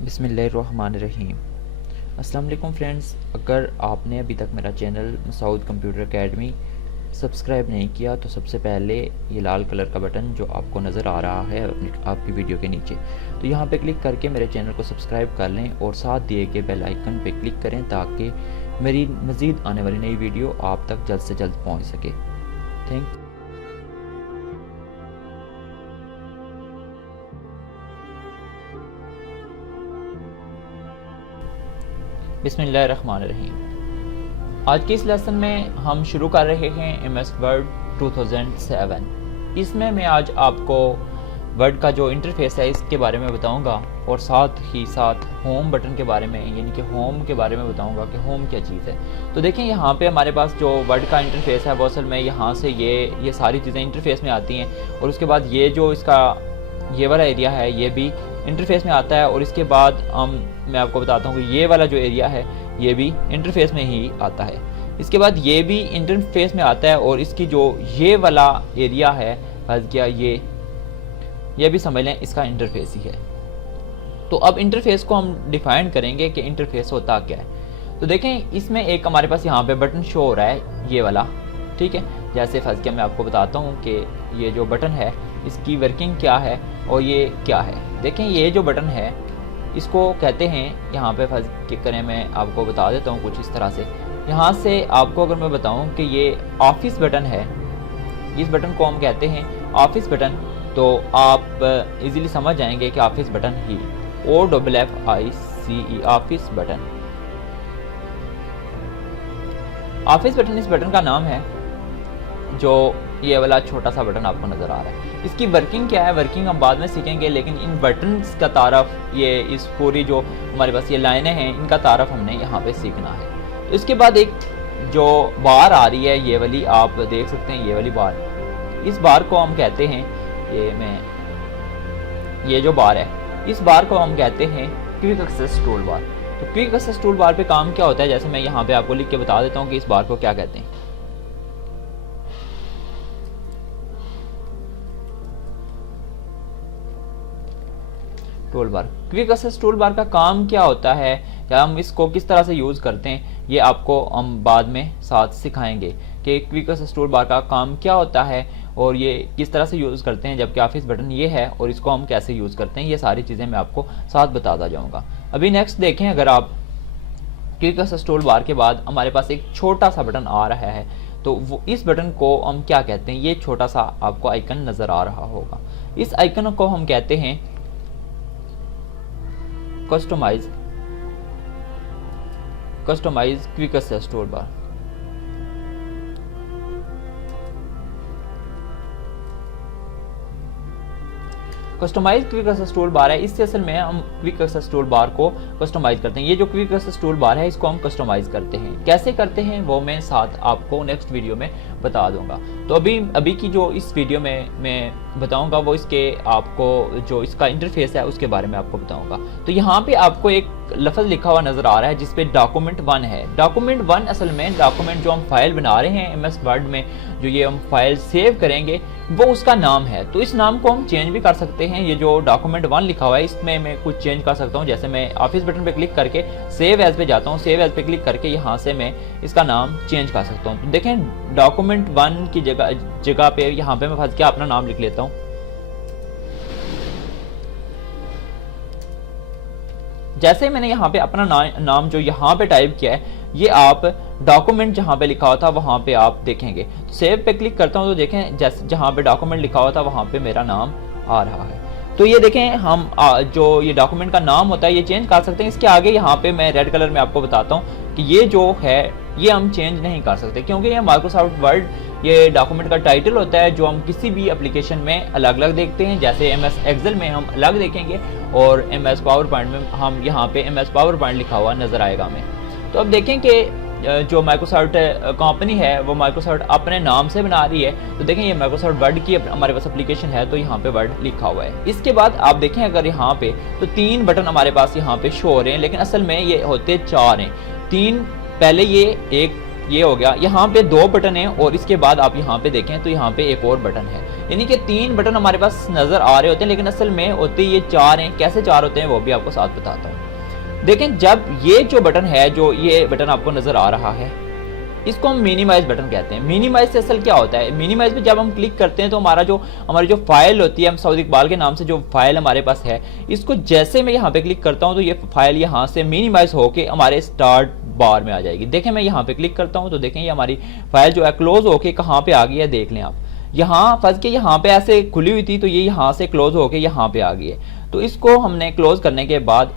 बिस्मिल्लाहिर्रहमानिर्रहीम। अस्सलाम वालेकुम फ्रेंड्स, अगर आपने अभी तक मेरा channel Masood computer academy subscribe नहीं किया तो सबसे पहले ये लाल कलर का बटन जो आपको नज़र आ रहा है आपकी वीडियो के नीचे, तो यहाँ पे क्लिक करके मेरे चैनल को सब्सक्राइब कर लें और साथ दिए गए बेल आइकन पे क्लिक करें ताकि मेरी मज़ीद आने वाली नई वीडियो आप तक जल्द से जल्द पहुँच सके। थैंक बिस्मिल्लाहिर्रहमानिर्रहीम। आज के इस लेसन में हम शुरू कर रहे हैं MS वर्ड 2007। इसमें मैं आज आपको वर्ड का जो इंटरफेस है इसके बारे में बताऊंगा और साथ ही साथ होम बटन के बारे में, यानी कि होम के बारे में बताऊंगा कि होम क्या चीज़ है। तो देखें यहाँ पे हमारे पास जो वर्ड का इंटरफेस है वो असल में यहाँ से ये सारी चीज़ें इंटरफेस में आती हैं और उसके बाद ये जो इसका ये वाला एरिया है ये भी इंटरफेस में आता है और इसके बाद मैं आपको बताता हूँ कि ये वाला जो एरिया है ये भी इंटरफेस में ही आता है। इसके बाद ये भी इंटरफेस में आता है और इसकी जो ये वाला एरिया है क्या ये भी समझ लें इसका इंटरफेस ही है। तो अब इंटरफेस को हम डिफाइन करेंगे कि इंटरफेस होता क्या है। तो देखें इसमें एक हमारे पास यहाँ पे बटन शो हो रहा है ये वाला, ठीक है। जैसे फर्स्ट क्या मैं आपको बताता हूँ कि ये जो बटन है इसकी वर्किंग क्या है और ये क्या है। देखें ये जो बटन है इसको कहते हैं, यहाँ पे फर्स्ट क्लिक करें, मैं आपको बता देता हूँ कुछ इस तरह से। यहाँ से आपको अगर मैं बताऊँ कि ये ऑफिस बटन है, इस बटन को हम कहते हैं ऑफिस बटन, तो आप इजीली समझ जाएंगे कि ऑफिस बटन ही OFFICE office button. Office button इस बटन का नाम है जो ये वाला छोटा सा बटन आपको नजर आ रहा है। इसकी वर्किंग क्या है, वर्किंग हम बाद में सीखेंगे, लेकिन इन बटन्स का तारफ ये इस पूरी जो हमारे पास ये लाइनें हैं इनका तारफ हमने यहाँ पे सीखना है। इसके बाद एक जो बार आ रही है ये वाली, आप देख सकते हैं ये वाली बार, इस बार को हम कहते हैं ये जो बार है इस बार को हम कहते हैं क्विक एक्सेस टूल बार। तो क्विक एक्सेस टूल बार पे काम क्या होता है, जैसे मैं यहाँ पे आपको लिख के बता देता हूँ कि इस बार को क्या कहते हैं। Toolbar, quick access toolbar का काम क्या होता है या हम इसको किस तरह से यूज़ करते हैं, ये आपको हम बाद में साथ सिखाएंगे कि क्विक एक्सेस टूल बार का काम क्या होता है और ये किस तरह से यूज़ करते हैं, जबकि ऑफिस बटन ये है और इसको हम कैसे यूज़ करते हैं, ये सारी चीज़ें मैं आपको साथ बताता जाऊँगा। अभी नेक्स्ट देखें, अगर आप क्विक एक्सेस टूल बार के बाद हमारे पास एक छोटा सा बटन आ रहा है तो वो इस बटन को हम क्या कहते हैं, ये छोटा सा आपको आइकन नज़र आ रहा होगा, इस आइकन को हम कहते हैं customise quick access toolbar. Customise quick access toolbar है, इससे असल में हम क्विक एक्सेस टूल बार को कस्टमाइज करते हैं। ये जो क्विक एक्सेस टूल बार है इसको हम कस्टमाइज करते हैं, कैसे करते हैं वो मैं साथ आपको नेक्स्ट वीडियो में बता दूंगा। तो अभी की जो इस वीडियो में मैं बताऊंगा वो इसके आपको जो इसका इंटरफेस है उसके बारे में आपको बताऊंगा। तो यहाँ पे आपको एक लफ्ज़ लिखा हुआ नजर आ रहा है जिसपे डॉक्यूमेंट 1 है। डॉक्यूमेंट 1 असल में डॉक्यूमेंट जो हम फाइल बना रहे हैं MS वर्ड में, जो ये हम फाइल सेव करेंगे वो उसका नाम है। तो इस नाम को हम चेंज भी कर सकते हैं। ये जो डॉक्यूमेंट 1 लिखा हुआ है इसमें मैं कुछ चेंज कर सकता हूँ, जैसे मैं ऑफिस बटन पे क्लिक करके सेव एज पे जाता हूँ, सेव एज पे क्लिक करके यहाँ से मैं इसका नाम चेंज कर सकता हूँ। तो देखें डॉक्यूमेंट 1 की जगह पे यहाँ पे मैं फंस के अपना नाम लिख लेता हूँ। जैसे मैंने यहाँ पे अपना नाम जो यहाँ पे टाइप किया है ये आप डॉक्यूमेंट जहाँ पे लिखा हुआ था वहाँ पे आप देखेंगे। तो सेव पे क्लिक करता हूँ तो देखें जैसे जहाँ पे डॉक्यूमेंट लिखा हुआ था वहाँ पे मेरा नाम आ रहा है। तो ये देखें हम जो ये डॉक्यूमेंट का नाम होता है ये चेंज कर सकते हैं। इसके आगे यहाँ पे मैं रेड कलर में आपको बताता हूँ कि ये जो है ये हम चेंज नहीं कर सकते, क्योंकि ये माइक्रोसॉफ्ट वर्ड ये डॉक्यूमेंट का टाइटल होता है जो हम किसी भी एप्लीकेशन में अलग अलग देखते हैं। जैसे MS एक्सेल में हम अलग देखेंगे और MS पावर पॉइंट में हम यहाँ पे MS पावर पॉइंट लिखा हुआ नजर आएगा हमें। तो अब देखें कि जो माइक्रोसॉफ्ट कंपनी है वो माइक्रोसॉफ्ट अपने नाम से बना रही है। तो देखें ये माइक्रोसॉफ्ट वर्ड की हमारे पास एप्लीकेशन है तो यहाँ पे वर्ड लिखा हुआ है। इसके बाद आप देखें अगर यहाँ पे तो 3 बटन हमारे पास यहाँ पे शो हो रहे हैं, लेकिन असल में ये होते 4 हैं। 3 पहले ये एक ये हो गया, यहाँ पे 2 बटन है और इसके बाद आप यहाँ पे देखें तो यहाँ पे एक और बटन है, यानी कि 3 बटन हमारे पास नजर आ रहे होते हैं, लेकिन असल में होते ये 4 हैं। कैसे 4 होते हैं वो भी आपको साथ बताता हूँ। देखें, जब ये जो बटन है, जो ये बटन आपको नजर आ रहा है, इसको हम मिनिमाइज बटन कहते हैं। मिनिमाइज से असल क्या होता है, मिनिमाइज पे जब हम क्लिक करते हैं तो हमारी जो फाइल होती है, हम सऊद इकबाल के नाम से जो फाइल हमारे पास है, इसको जैसे मैं यहाँ पे क्लिक करता हूँ तो ये फाइल यहाँ से मिनिमाइज होके हमारे स्टार्ट बार में आ जाएगी। देखें, मैं यहाँ पे क्लिक करता हूँ तो देखें ये हमारी फाइल जो है क्लोज होके कहाँ पे आ गई है, देख लें आप। यहाँ फंस के यहाँ पे ऐसे खुली हुई थी तो ये यहाँ से क्लोज होके यहाँ पे आ गई है। तो इसको हमने क्लोज करने के बाद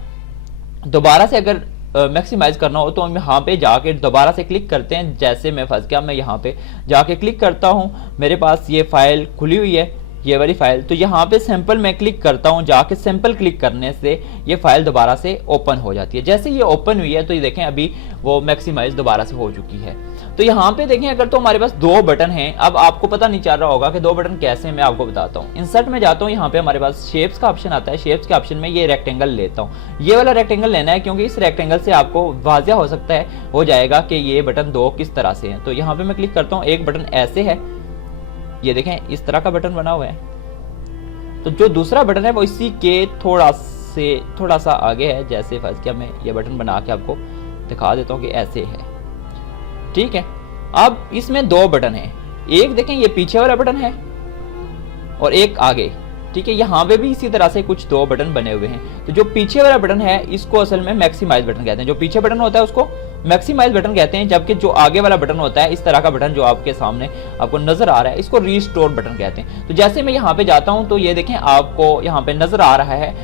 दोबारा से अगर मैक्सिमाइज करना हो तो हम यहाँ पे जाके दोबारा से क्लिक करते हैं। जैसे मैं फंस गया, मैं यहाँ पे जाके क्लिक करता हूँ, मेरे पास ये फाइल खुली हुई है, ये वाली फाइल। तो यहाँ पे सैंपल मैं क्लिक करता हूँ, जाके सैंपल क्लिक करने से ये फाइल दोबारा से ओपन हो जाती है। जैसे ये ओपन हुई है तो ये देखें अभी वो मैक्सिमाइज दोबारा से हो चुकी है। तो यहाँ पे देखें, अगर तो हमारे पास 2 बटन हैं, अब आपको पता नहीं चल रहा होगा कि 2 बटन कैसे, मैं आपको बताता हूँ। इंसर्ट में जाता हूँ, यहाँ पे हमारे पास शेप्स का ऑप्शन आता है। शेप्स के ऑप्शन में ये रेक्टेंगल लेता हूँ, ये वाला रेक्टेंगल लेना है, क्योंकि इस रेक्टेंगल से आपको वाज़िया हो जाएगा कि ये बटन 2 किस तरह से हैं। तो यहाँ पे मैं क्लिक करता हूँ, एक बटन ऐसे है, ये देखें इस तरह का बटन बना हुआ है। तो जो दूसरा बटन है वो इसी के थोड़ा सा आगे है। जैसे फंस गया, मैं ये बटन बना के आपको दिखा देता हूँ कि ऐसे है, ठीक है। अब इसमें 2 बटन है, एक देखें ये पीछे वाला बटन है और एक आगे, ठीक है। यहाँ पे भी इसी तरह से कुछ 2 बटन बने हुए हैं। तो जो पीछे वाला बटन है इसको असल में मैक्सिमाइज बटन कहते हैं। जो पीछे बटन होता है उसको मैक्सिमाइज बटन कहते हैं, जबकि जो आगे वाला बटन होता है, इस तरह का बटन जो आपके सामने आपको नजर आ रहा है, इसको रीस्टोर बटन कहते हैं। तो जैसे मैं यहाँ पे जाता हूँ तो ये देखें आपको यहाँ पे नजर आ रहा है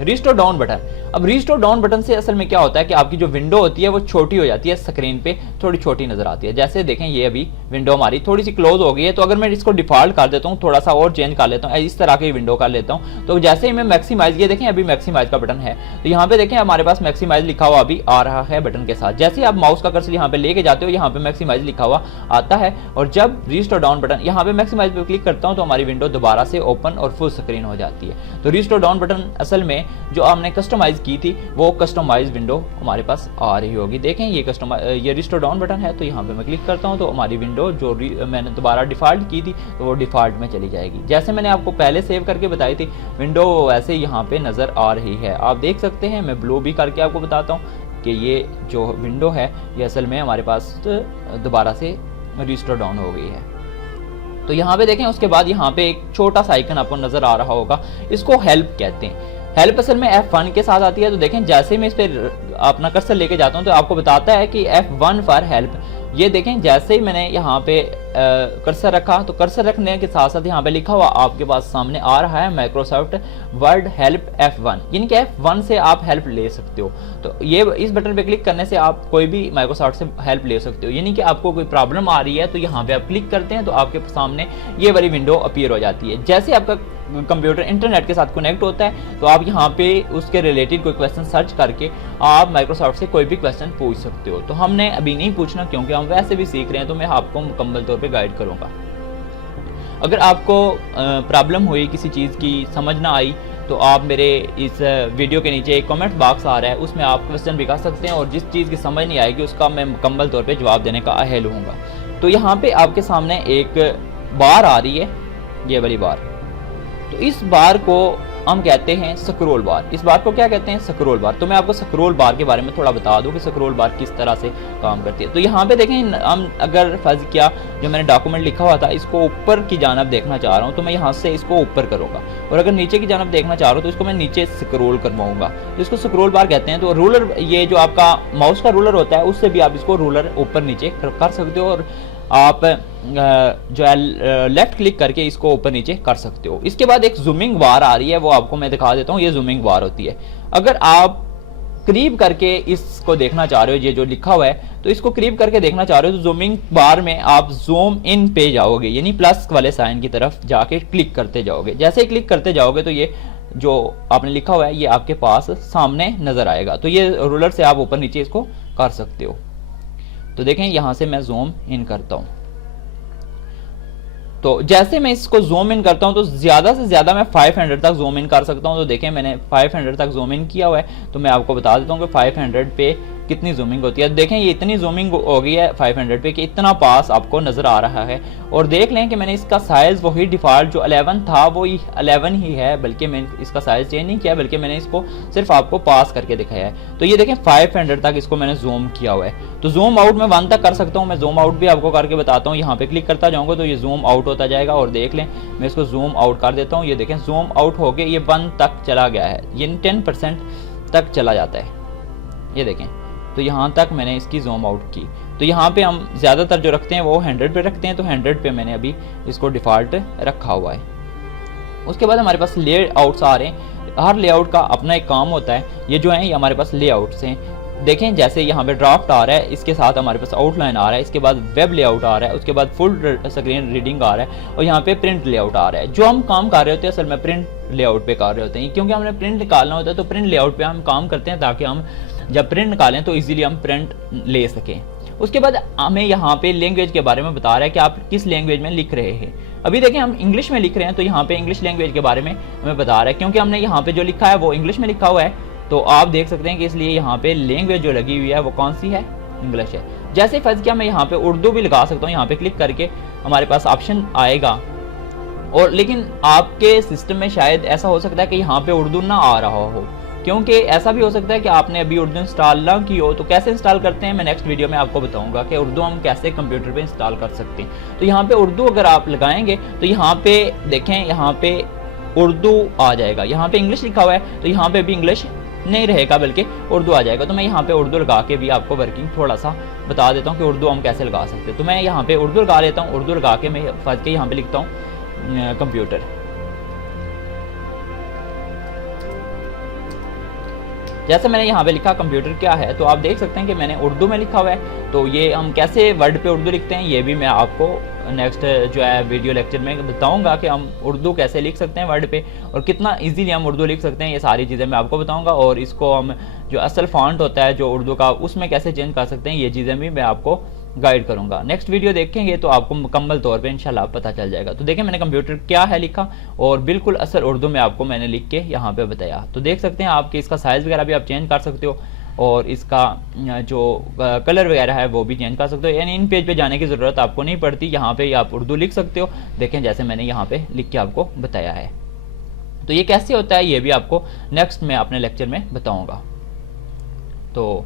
रीस्टोर डाउन बटन। अब रीस्टोर डाउन बटन से असल में क्या होता है कि आपकी जो विंडो होती है वो छोटी हो जाती है, स्क्रीन पे थोड़ी छोटी नजर आती है। जैसे देखें ये अभी विंडो हमारी थोड़ी सी क्लोज हो गई है। तो अगर मैं इसको डिफॉल्ट कर देता हूँ, थोड़ा सा और चेंज कर लेता हूँ, इस तरह की विंडो कर लेता हूँ, तो जैसे ही मैं मैक्सिमाइज, ये देखें अभी मैक्सिमाइज का बटन है, तो यहाँ पे देखें हमारे पास मैक्सिमाइज लिखा हुआ अभी आ रहा है बटन के साथ। जैसे ही आप माउस का कर्सर यहाँ पे लेके जाते हो, यहाँ पे मैक्सिमाइज लिखा हुआ आता है। और जब रीस्टोर डाउन बटन यहाँ पे मैक्सिमाइज पे क्लिक करता हूँ तो हमारी विंडो दोबारा से ओपन और फुल स्क्रीन हो जाती है। तो रीस्टोर डाउन बटन असल में जो हमने कस्टमाइज की थी वो कस्टमाइज विंडो हमारे पास आ रही होगी। देखें ये रिस्टोर डाउन बटन है, तो यहाँ पे मैं क्लिक करता हूँ तो हमारी विंडो जो मैंने दोबारा डिफॉल्ट की थी तो वो डिफॉल्ट में चली जाएगी। जैसे मैंने आपको पहले सेव करके बताई थी, विंडो वैसे यहाँ पे नजर आ रही है, आप देख सकते हैं। मैं ब्लू भी करके आपको बताता हूँ कि ये जो विंडो है ये असल में हमारे पास दोबारा से रिस्टोर डाउन हो गई है। तो यहाँ पे देखें, उसके बाद यहाँ पे एक छोटा सा आइकन आपको नजर आ रहा होगा, इसको हेल्प कहते हैं। हेल्प असल में F1 के साथ आती है। तो देखें जैसे मैं इस पर अपना कर्सर लेके जाता हूँ तो आपको बताता है कि F1 फॉर हेल्प। ये देखें जैसे ही मैंने यहाँ पे कर्सर रखा तो कर्सर रखने के साथ साथ यहाँ पे लिखा हुआ आपके पास सामने आ रहा है माइक्रोसॉफ्ट वर्ड हेल्प F1, यानी कि F1 से आप हेल्प ले सकते हो। तो ये इस बटन पे क्लिक करने से आप कोई भी माइक्रोसॉफ्ट से हेल्प ले सकते हो, यानी कि आपको कोई प्रॉब्लम आ रही है तो यहाँ पे आप क्लिक करते हैं तो आपके सामने ये वाली विंडो अपीयर हो जाती है। जैसे आपका कंप्यूटर इंटरनेट के साथ कनेक्ट होता है तो आप यहाँ पे उसके रिलेटेड कोई क्वेश्चन सर्च करके आप माइक्रोसॉफ्ट से कोई भी क्वेश्चन पूछ सकते हो। तो हमने अभी नहीं पूछना क्योंकि हम वैसे भी सीख रहे हैं, तो मैं आपको मुकम्मल तौर पे गाइड करूँगा। अगर आपको प्रॉब्लम हुई किसी चीज़ की, समझ ना आई, तो आप मेरे इस वीडियो के नीचे एक कमेंट बॉक्स आ रहा है, उसमें आप क्वेश्चन भी कर सकते हैं और जिस चीज़ की समझ नहीं आएगी उसका मैं मुकम्मल तौर पे जवाब देने का अहल हूँगा। तो यहाँ पे आपके सामने एक बार आ रही है, ये वाली बार। तो इस बार को हम कहते हैं स्क्रॉल बार। इस बार को क्या कहते हैं? स्क्रॉल बार। तो मैं आपको स्क्रॉल बार के बारे में थोड़ा बता दूं कि स्क्रॉल बार किस तरह से काम करती है। तो यहाँ पे देखें, हम अगर फर्ज किया जो मैंने डॉक्यूमेंट लिखा हुआ था इसको ऊपर की जानब देखना चाह रहा हूँ तो मैं यहाँ से इसको ऊपर करूँगा, और अगर नीचे की जानब देखना चाह रहा हूँ तो इसको मैं नीचे स्क्रॉल करवाऊंगा, तो इसको स्क्रॉल बार कहते हैं। तो रूलर, ये जो आपका माउस का रूलर होता है उससे भी आप इसको रूलर ऊपर नीचे कर सकते हो, और आप जो है लेफ्ट क्लिक करके इसको ऊपर नीचे कर सकते हो। इसके बाद एक जूमिंग बार आ रही है, वो आपको मैं दिखा देता हूँ। ये जूमिंग बार होती है। अगर आप करीब करके इसको देखना चाह रहे हो, ये जो लिखा हुआ है, तो इसको करीब करके देखना चाह रहे हो तो जूमिंग बार में आप जूम इन पे जाओगे, यानी प्लस वाले साइन की तरफ जाके क्लिक करते जाओगे। जैसे ही क्लिक करते जाओगे तो ये जो आपने लिखा हुआ है ये आपके पास सामने नजर आएगा। तो ये रूलर से आप ऊपर नीचे इसको कर सकते हो। तो देखें यहां से मैं जूम इन करता हूं, तो जैसे मैं इसको जूम इन करता हूं तो ज्यादा से ज्यादा मैं 500 तक जूम इन कर सकता हूं। तो देखें मैंने 500 तक जूम इन किया हुआ है, तो मैं आपको बता देता हूं कि 500 पे कितनी जूमिंग होती है। देखें ये इतनी जूमिंग हो गई है 500 पे कि इतना पास आपको नज़र आ रहा है। और देख लें कि मैंने इसका साइज़ वही डिफ़ॉल्ट जो 11 था वो 11 ही है, बल्कि मैंने इसका साइज़ चेंज नहीं किया, बल्कि मैंने इसको सिर्फ आपको पास करके दिखाया है। तो ये देखें 500 तक इसको मैंने जूम किया हुआ है। तो जूम आउट मैं 1 तक कर सकता हूँ, मैं जूम आउट भी आपको करके बताता हूँ। यहाँ पे क्लिक करता जाऊँगा तो ये जूम आउट होता जाएगा। और देख लें मैं इसको जूम आउट कर देता हूँ, ये देखें जूम आउट हो गया, ये 1 तक चला गया है, ये 10% तक चला जाता है, ये देखें। तो यहाँ तक मैंने इसकी जूम आउट की। तो यहाँ पे हम ज़्यादातर जो रखते हैं वो 100 पे रखते हैं, तो 100 पे मैंने अभी इसको डिफ़ॉल्ट रखा हुआ है। उसके बाद हमारे पास लेआउट्स आ रहे हैं। हर लेआउट का अपना एक काम होता है। ये जो है ये हमारे पास लेआउट्स हैं। देखें जैसे यहाँ पे ड्राफ्ट आ रहा है, इसके साथ हमारे पास आउटलाइन आ रहा है, इसके बाद वेब लेआउट आ रहा है, उसके बाद फुल स्क्रीन रीडिंग आ रहा है, और यहाँ पे प्रिंट लेआउट आ रहा है। जो हम काम कर रहे होते हैं असल में प्रिंट लेआउट पे कर रहे होते हैं, क्योंकि हमने प्रिंट निकालना होता है तो प्रिंट लेआउट पे हम काम करते हैं, ताकि हम जब प्रिंट निकालें तो इजीली हम प्रिंट ले सकें। उसके बाद हमें यहाँ पे लैंग्वेज के बारे में बता रहा है कि आप किस लैंग्वेज में लिख रहे हैं। अभी देखें हम इंग्लिश में लिख रहे हैं, तो यहाँ पे इंग्लिश लैंग्वेज के बारे में हमें बता रहा है, क्योंकि हमने यहाँ पे जो लिखा है वो इंग्लिश में लिखा हुआ है। तो आप देख सकते हैं कि इसलिए यहाँ पे लैंग्वेज जो लगी हुई है वो कौन सी है, इंग्लिश है। जैसे फर्ज किया मैं यहाँ पे उर्दू भी लगा सकता हूँ, यहाँ पे क्लिक करके हमारे पास ऑप्शन आएगा। और लेकिन आपके सिस्टम में शायद ऐसा हो सकता है कि यहाँ पे उर्दू ना आ रहा हो, क्योंकि ऐसा भी हो सकता है कि आपने अभी उर्दू इंस्टॉल ना की हो। तो कैसे इंस्टॉल करते हैं मैं नेक्स्ट वीडियो में आपको बताऊंगा कि उर्दू हम कैसे कंप्यूटर पे इंस्टॉल कर सकते हैं। तो यहाँ पे उर्दू अगर आप लगाएंगे तो यहाँ पे देखें, यहाँ पे उर्दू आ जाएगा। यहाँ पे इंग्लिश लिखा हुआ है तो यहाँ पे भी इंग्लिश नहीं रहेगा बल्कि उर्दू आ जाएगा। तो मैं यहाँ पे उर्दू लगा के भी आपको वर्किंग थोड़ा सा बता देता हूँ कि उर्दू हम कैसे लगा सकते हैं। तो मैं यहाँ पे उर्दू लगा लेता हूँ। उर्दू लगा के मैं फर्ज के यहाँ पे लिखता हूँ कंप्यूटर। जैसे मैंने यहाँ पे लिखा कंप्यूटर क्या है, तो आप देख सकते हैं कि मैंने उर्दू में लिखा हुआ है। तो ये हम कैसे वर्ड पे उर्दू लिखते हैं ये भी मैं आपको नेक्स्ट जो है वीडियो लेक्चर में बताऊंगा कि हम उर्दू कैसे लिख सकते हैं वर्ड पे, और कितना इजीली हम उर्दू लिख सकते हैं। ये सारी चीज़ें मैं आपको बताऊंगा। और इसको हम जो असल फॉन्ट होता है जो उर्दू का, उसमें कैसे चेंज कर सकते हैं, ये चीज़ें भी मैं आपको गाइड करूंगा। नेक्स्ट वीडियो देखेंगे तो आपको मुकम्मल तौर पे इंशाल्लाह पता चल जाएगा। तो देखें मैंने कंप्यूटर क्या है लिखा, और बिल्कुल असल उर्दू में आपको मैंने लिख के यहाँ पे बताया। तो देख सकते हैं आपके इसका साइज़ वगैरह भी आप चेंज कर सकते हो, और इसका जो कलर वगैरह है वो भी चेंज कर सकते हो। यानी इन पेज पे जाने की ज़रूरत आपको नहीं पड़ती, यहाँ पे आप उर्दू लिख सकते हो। देखें जैसे मैंने यहाँ पे लिख के आपको बताया है। तो ये कैसे होता है ये भी आपको नेक्स्ट में अपने लेक्चर में बताऊँगा। तो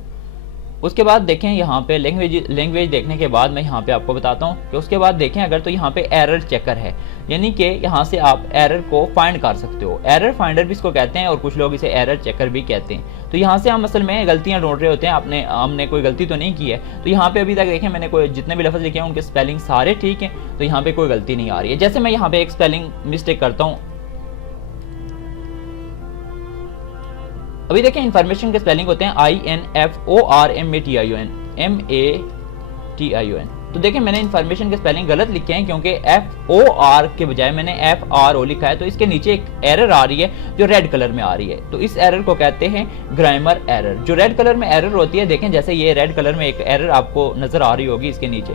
उसके बाद देखें यहाँ पे लैंग्वेज देखने के बाद मैं यहाँ पे आपको बताता हूँ कि उसके बाद देखें अगर तो यहाँ पे एरर चेकर है, यानी कि यहाँ से आप एरर को फाइंड कर सकते हो। एरर फाइंडर भी इसको कहते हैं, और कुछ लोग इसे एरर चेकर भी कहते हैं। तो यहाँ से हम असल में गलतियाँ ढूंढ रहे होते हैं, हमने कोई गलती तो नहीं की है। तो यहाँ पे अभी तक देखें मैंने कोई जितने भी लफ्ज़ लिखे हैं उनके स्पेलिंग सारे ठीक हैं, तो यहाँ पे कोई गलती नहीं आ रही है। जैसे मैं यहाँ पे एक स्पेलिंग मिस्टेक करता हूँ, अभी देखें इन्फॉर्मेशन के स्पेलिंग होते हैं INFORMATION। तो देखें मैंने इन्फॉर्मेशन के स्पेलिंग गलत लिखे हैं, क्योंकि FOR के बजाय मैंने FRO लिखा है। तो इसके नीचे एक एरर आ रही है जो रेड कलर में आ रही है। तो इस एरर को कहते हैं ग्रामर एरर। जो रेड कलर में एरर होती है, देखें जैसे ये रेड कलर में एक एरर आपको नजर आ रही होगी, इसके नीचे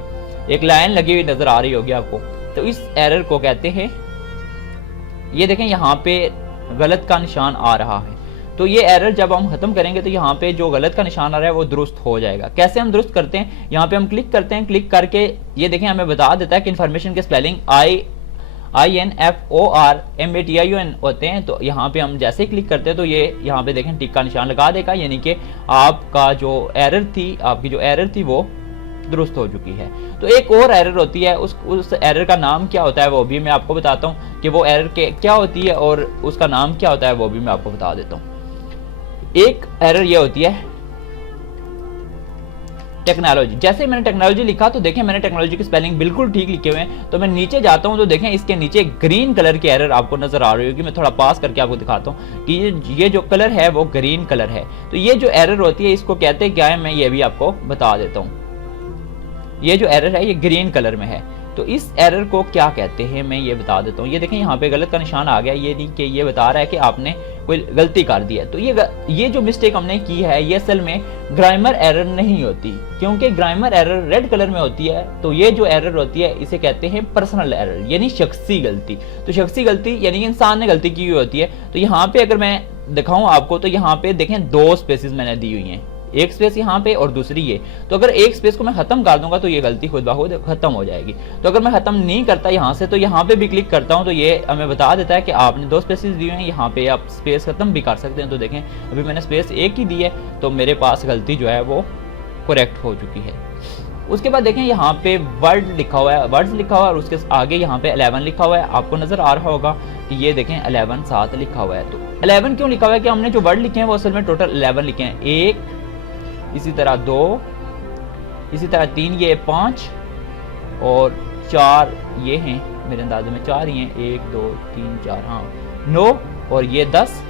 एक लाइन लगी हुई नजर आ रही होगी आपको। तो इस एरर को कहते हैं, ये देखें यहाँ पे गलत का निशान आ रहा है। तो ये एरर जब हम खत्म करेंगे तो यहाँ पे जो गलत का निशान आ रहा है वो दुरुस्त हो जाएगा। कैसे हम दुरुस्त करते हैं, यहाँ पे हम क्लिक करते हैं। क्लिक करके ये देखें हमें बता देता है कि इन्फॉर्मेशन के स्पेलिंग INFORMATION होते हैं। तो यहाँ पे हम जैसे क्लिक करते हैं तो ये यहाँ पे देखें टिक का निशान लगा देगा, यानी कि आपका जो एरर थी, आपकी जो एरर थी वो दुरुस्त हो चुकी है। तो एक और एरर होती है, उस एरर का नाम क्या होता है वो भी मैं आपको बताता हूँ कि वो एरर क्या होती है और उसका नाम क्या होता है वो भी मैं आपको बता देता हूँ। एक एरर ये होती है टेक्नोलॉजी। जैसे मैंने टेक्नोलॉजी लिखा तो देखें मैंने टेक्नोलॉजी की स्पेलिंग बिल्कुल ठीक लिखे हुए हैं। तो मैं नीचे जाता हूं तो देखें इसके नीचे ग्रीन कलर की एरर आपको नजर आ रही होगी। मैं थोड़ा पास करके आपको दिखाता हूं कि ये जो कलर है वो ग्रीन कलर है। तो ये जो एरर होती है इसको कहते क्या है, मैं ये भी आपको बता देता हूँ। ये जो एरर है ये ग्रीन कलर में है। तो इस एरर को क्या कहते हैं मैं ये बता देता हूँ। ये देखें यहाँ पे गलत का निशान आ गया, ये नहीं कि ये बता रहा है कि आपने कोई गलती कर दी है। तो ये जो मिस्टेक हमने की है ये असल में ग्रामर एरर नहीं होती, क्योंकि ग्रामर एरर रेड कलर में होती है। तो ये जो एरर होती है इसे कहते हैं पर्सनल एरर, यानी शख्सी गलती। तो शख्सी गलती यानी कि इंसान ने गलती की हुई होती है। तो यहाँ पे अगर मैं दिखाऊं आपको तो यहाँ पे देखें 2 स्पेसेस मैंने दी हुई हैं, एक स्पेस यहाँ पे और दूसरी ये। तो अगर एक स्पेस को मैं खत्म कर दूंगा तो ये गलती खुद ब खुद खत्म हो जाएगी। तो अगर मैं खत्म नहीं करता यहाँ से तो यहाँ पे भी क्लिक करता हूँ तो ये हमें बता देता है कि आपने 2 स्पेसेस दिए हैं, यहाँ पे आप स्पेस खत्म भी कर सकते हैं। तो देखें अभी मैंने स्पेस एक ही दी है तो मेरे पास गलती जो है वो करेक्ट हो चुकी है। उसके बाद देखें यहाँ पे वर्ड लिखा हुआ है, वर्ड्स लिखा हुआ है और उसके आगे यहाँ पे 11 लिखा हुआ है। आपको नजर आ रहा होगा कि ये देखें 11 साथ लिखा हुआ है। तो 11 क्यों लिखा हुआ है कि हमने जो वर्ड लिखे हैं वो असल में टोटल 11 लिखे हैं। 1, इसी तरह 2, इसी तरह 3, ये 5 और 4 ये हैं, मेरे अंदाजे में 4 ही हैं, 1 2 3 4, हाँ 9 और ये 10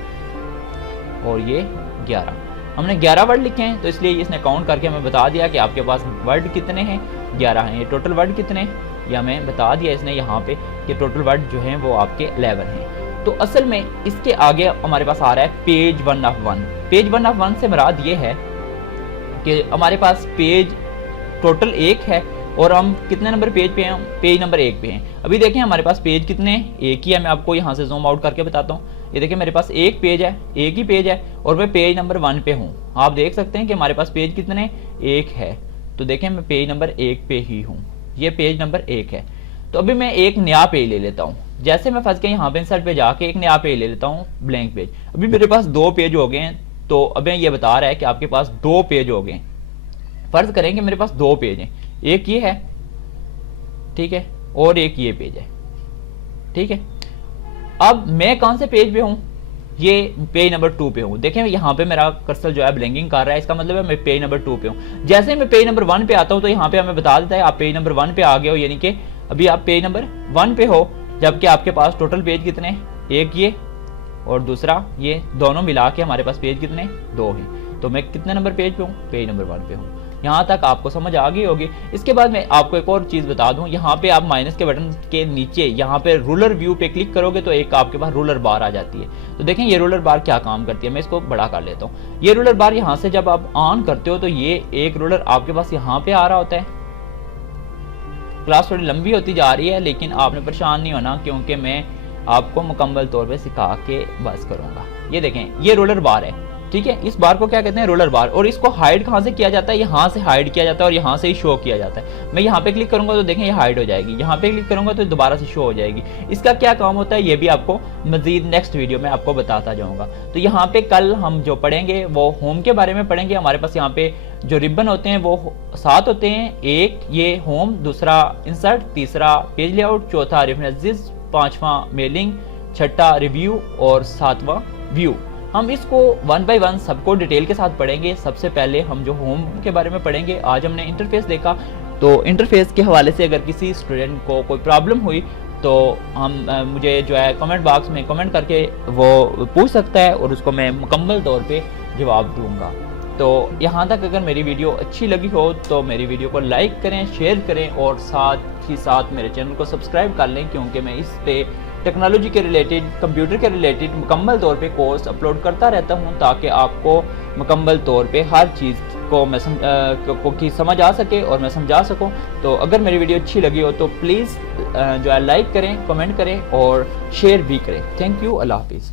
और ये 11। हमने 11 वर्ड लिखे हैं तो इसलिए इसने काउंट करके हमें बता दिया कि आपके पास वर्ड कितने हैं, 11 हैं। ये टोटल वर्ड कितने, ये हमें बता दिया इसने यहाँ पे कि टोटल वर्ड जो हैं वो आपके 11 हैं। तो असल में इसके आगे हमारे पास आ रहा है पेज 1 ऑफ 1। पेज 1 ऑफ 1 से मुराद ये है कि हमारे पास पेज टोटल 1 है और हम कितने नंबर पेज पे हैं, पेज नंबर 1 पे हैं। अभी देखें हमारे पास पेज कितने, एक ही है। मैं आपको यहाँ से जूम आउट करके बताता हूँ। ये देखिए मेरे पास एक पेज है, एक ही पेज है और मैं पेज नंबर 1 पे हूँ। आप देख सकते हैं कि हमारे पास पेज कितने, 1 है। तो देखें मैं पेज नंबर 1 पे ही हूँ, ये पेज नंबर 1 है। तो अभी मैं एक नया पेज ले लेता हूँ। जैसे मैं फंस के यहाँ पे इंसर्ट पे जाके एक नया पेज ले लेता हूँ, ब्लैंक पेज। अभी मेरे पास 2 पेज हो गए हैं। तो अभी ये बता रहा है कि आपके पास 2 पेज हो गए। फर्ज करें कि मेरे पास 2 पेज हैं, एक ये है, ठीक है, और एक ये पेज है, ठीक है। अब मैं कौन से पेज पे हूं, ये पेज नंबर 2 पे हूं। देखें यहाँ पे मेरा कर्सर जो है ब्लिंकिंग कर रहा है, इसका मतलब है मैं पेज नंबर 2 पे हूं। जैसे मैं पेज नंबर 1 पे आता हूं तो यहाँ पे हमें बता देता है आप पेज नंबर 1 पे आ गए हो, यानी कि अभी आप पेज नंबर 1 पे हो, जबकि आपके पास टोटल पेज कितने, एक ये और दूसरा ये, दोनों मिला के हमारे पास पेज कितने, 2 हैं। तो मैं कितने नंबर पेज पे हूँ, पेज नंबर 1 पे हूँ। यहाँ तक आपको समझ आ गई होगी। इसके बाद मैं आपको एक और चीज बता दूं, यहाँ पे आप माइनस के बटन के नीचे यहाँ पे रूलर व्यू पे क्लिक करोगे तो एक आपके पास रूलर बार आ जाती है। तो देखें ये रूलर बार क्या काम करती है, मैं इसको बड़ा कर लेता हूँ। ये रूलर बार यहाँ से जब आप ऑन करते हो तो ये एक रूलर आपके पास यहाँ पे आ रहा होता है। क्लास थोड़ी लंबी होती जा रही है लेकिन आपने परेशान नहीं होना क्योंकि मैं आपको मुकम्मल तौर पे सिखा के बस करूंगा। ये देखें ये रूलर बार है, ठीक है। इस बार को क्या कहते हैं, रोलर बार। और इसको हाइड कहाँ से किया जाता है, यहाँ से हाइड किया जाता है और यहाँ से ही शो किया जाता है। मैं यहाँ पे क्लिक करूंगा तो देखें ये हाइड हो जाएगी, यहाँ पे क्लिक करूंगा तो दोबारा से शो हो जाएगी। इसका क्या काम होता है ये भी आपको मजीद नेक्स्ट वीडियो में आपको बताता जाऊंगा। तो यहाँ पे कल हम जो पढ़ेंगे वो होम के बारे में पढ़ेंगे। हमारे पास यहाँ पे जो रिबन होते हैं वो 7 होते हैं, एक ये होम, दूसरा इंसर्ट, तीसरा पेज लेआउट, चौथा रेफरेंसेस, 5वां मेलिंग, छठा रिव्यू और 7वां व्यू। हम इसको 1 बाय 1 सबको डिटेल के साथ पढ़ेंगे। सबसे पहले हम जो होम के बारे में पढ़ेंगे, आज हमने इंटरफेस देखा, तो इंटरफेस के हवाले से अगर किसी स्टूडेंट को कोई प्रॉब्लम हुई तो हम मुझे जो है कमेंट बॉक्स में कमेंट करके वो पूछ सकता है और उसको मैं मुकम्मल तौर पे जवाब दूंगा। तो यहाँ तक अगर मेरी वीडियो अच्छी लगी हो तो मेरी वीडियो को लाइक करें, शेयर करें और साथ ही साथ मेरे चैनल को सब्सक्राइब कर लें, क्योंकि मैं इस पे टेक्नोलॉजी के रिलेटेड, कंप्यूटर के रिलेटेड मुकम्मल तौर पे कोर्स अपलोड करता रहता हूं ताकि आपको मुकम्मल तौर पे हर चीज़ को मैं समझ आ सके और मैं समझा सकूं। तो अगर मेरी वीडियो अच्छी लगी हो तो प्लीज़ जो है लाइक करें, कमेंट करें और शेयर भी करें। थैंक यू, अल्लाह हाफिज़।